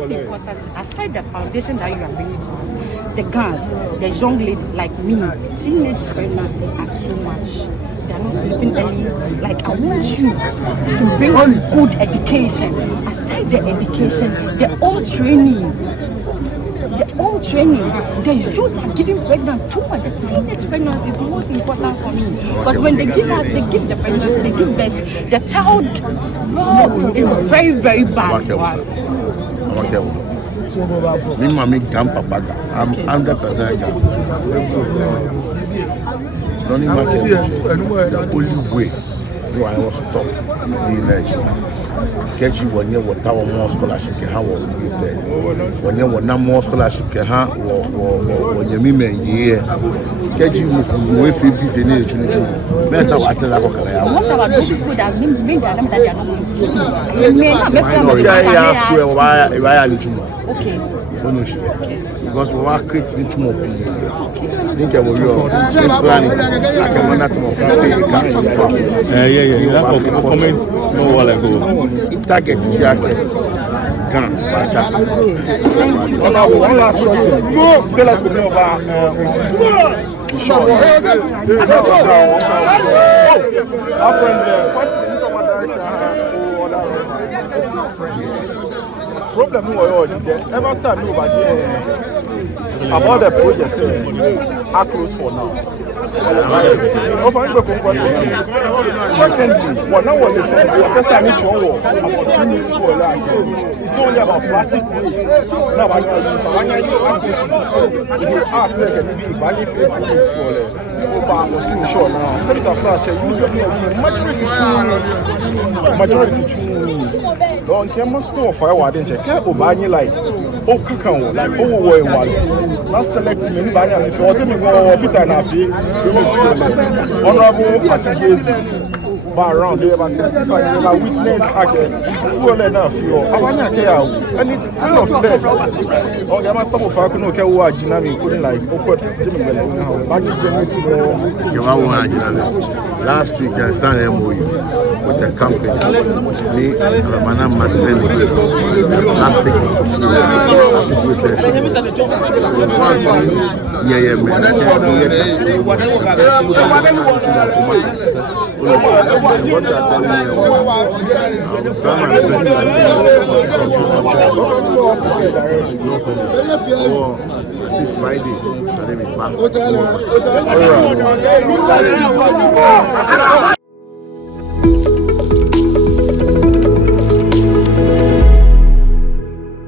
most important, aside the foundation that you are bringing to us, the girls, the young lady like me, teenage pregnancy are too much. They are not sleeping early. Like, I want you to bring us good education. Aside the education, the all training. The youth are giving pregnant too much. The teenage pregnancy is the most important for me. Because when they give birth, the child is very, very bad for us. Me mommy grandpapa, I'm 100% only way I was stop the energy. Catch you when you were tower more scholarship can have when you were not more scholarship can have or your women year. Catch you with free piece in it. Better what I most of our baby school that mean that they are not going why I need to know. Okay. Because we are creating too more people. I think I will planning. I can run out of 50 yeah. Comment no while ago. Target jacket. Gun. One last question. Tell us about problem every time about the project Accra for now. Secondly, what now was the first time it's not only about plastic waste. Now I ask majority don't care much more fire. Why didn't you care about like oh cacao like oh one not select me by me for them go fit and have honorable passages but around they about testify they about witness again full enough you abanya care and it's kind of less or the matter of fact no care who jinami couldn't like awkward last week I signed MOU with the company plastic waste Friday, so let me back.